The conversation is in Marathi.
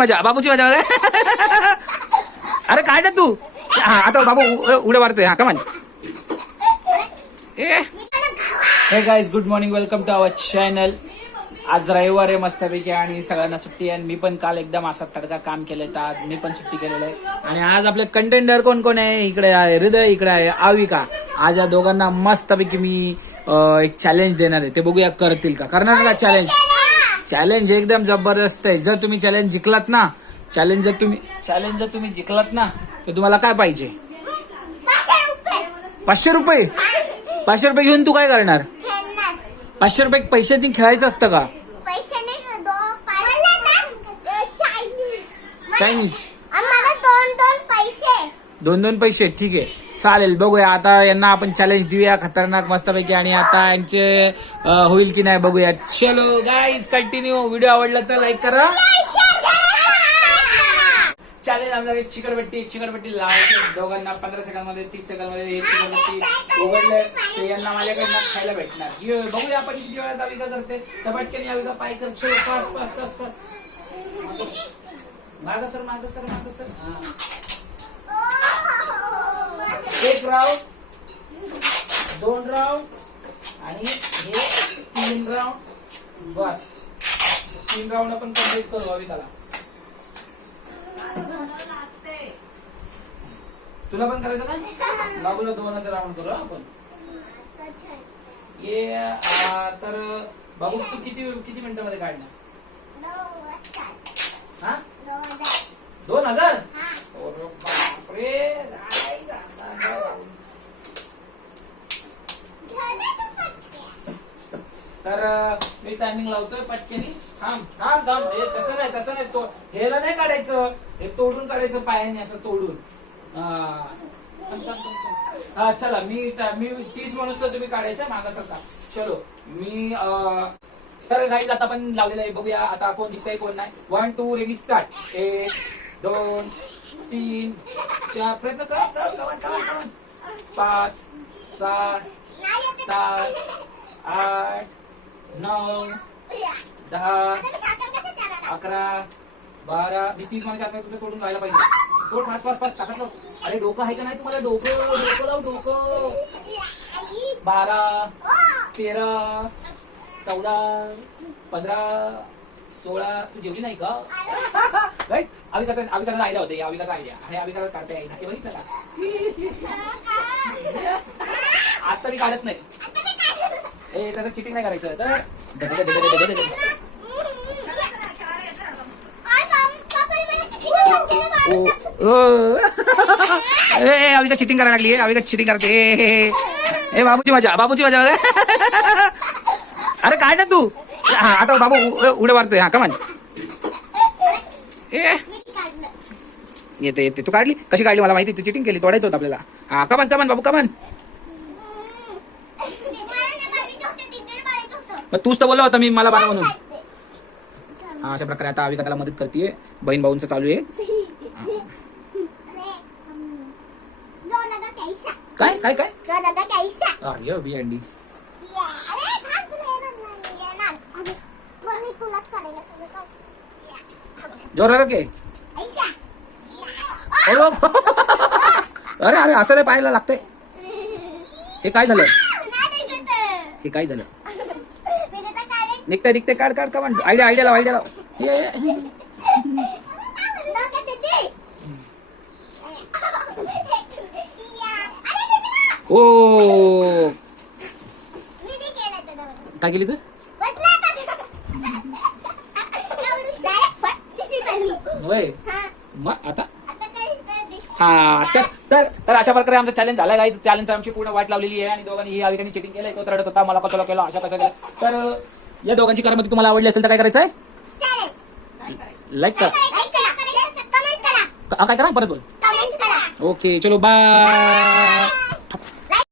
मजा अरे काय ना तू हा आता बाबू उड्या मारतोय हा कमान हे guys good morning welcome to our channel. आज रविवार आहे मस्तपैकी आणि सगळ्यांना सुट्टी आहे. मी पण काल एकदम असा तडका काम केलंय तर आज मी पण सुट्टी केलेलं आहे. आणि आज आपले कंटेंडर कोण कोण आहे? इकडे आहे हृदय, इकडे आहे आविका. आज या दोघांना मस्तपैकी मी एक चॅलेंज देणार आहे. ते बघूया करतील का. करणार का चॅलेंज? चॅलेंज एकदम जबरदस्त आहे. जर तुम्ही चॅलेंज जिंकलात ना, चॅलेंज जर तुम्ही जिंकलात ना तर तुम्हाला काय पाहिजे? 500 रुपये. 500 रुपये घेऊन तू काय करणार? 500 रुपये पैसे ती खेळायचं असतं का? चायनीज दोन पैसे ठीक आहे चालेल. बघूया आता यांना आपण चॅलेंज देऊया खतरनाक मस्तपैकी. आणि आता यांचे होईल की नाही बघूया. चलो गाईज कंटिन्यू. व्हिडिओ आवडला तर लाईक करा. चॅलेंज आमच्या चिकटपट्टी लावायची दोघांना 15 सेकंड मध्ये 30 सेकंड मध्ये. एक चिकटपट्टी उघडले ते यांना माझ्याकडनं खायला भेटणार. बघूया आपण किती वेळा आविका करते. टपटकेने आविका पाय कर. पास माग सर. एक राऊंड, 2 राऊंड आणि हे 3 राऊंड. बस 3 राऊंड आपण कंप्लीट करू आविकाला. तुला पण करायचं काय? बाबूला 2च राऊंड करू आपण. ये तर बाबू तू किती मिनिटांमध्ये काढणार? 2000. बापरे. तर मी टायमिंग लावतोय पटकेनी. थांब तसं नाही तो हेला नाही काढायचं. हे तोडून काढायचं पायाने असं तोडून. हा चला मी 30 म्हणून तर तुम्ही काढायचं मागा सरका. चलो मी तर नाही आता पण लावलेलं आहे. बघूया आता कोण जिंकतंय कोण नाही. 1 2 रेडी स्टार्ट. 1 2 3 4 प्रयत्न कर. 5 6 7 8 9 10 11 12. मी 30 म्हणून तुम्ही तोडून जायला पाहिजे. तो फास्ट टाकत. अरे डोकं आहे का नाही तुम्हाला? डोकं लाव. 12 13 14 15 16. तू जेवली नाही का? आविकाचा आयडिया होते. आविकाचा आयडिया आणि आविकाला काढता येईल. हे बघितलं का? आज तरी काढत नाही. ए त्याचं चिटिंग नाही करायचं. तर आविका चिटिंग करायला लागली. आविका चिटिंग करते. ए बाबूची मजा अरे काय ना तू हा आता बाबू उड्या मारतोय हा कमान. येते तू काढली. कशी काढली मला माहिती. तू चिटिंग केली. तोडायचं होतं आपल्याला. हा कमान बाबू कमान. मग तूच तर बोलला होता मी मला बारा म्हणून. हा अशा प्रकारे आता आविका त्याला मदत करते. बहीण भाऊंचं चालू आहे. काय अरे बियांडी जोर के. अरे असं नाही पाहायला लागतंय. हे काय झालं? निघते काढ कमान. आयडिया लाव. ओ काय केली तू? मग आता हा तर अशा प्रकारे आमचा चॅलेंज झाला. गाईज चॅलेंज आमची पूर्ण वाट लावलेली आहे. आणि दोघांनी ही आविकाने चिटिंग केलंय. तो रडत होता मला कसं केलं अशा कसं केलं. तर या दोघांची करमणूक तुम्हाला आवडली असेल तर काय करायचं आहे? लाईक करा. काय करा परत बोल. ओके चलो बाय.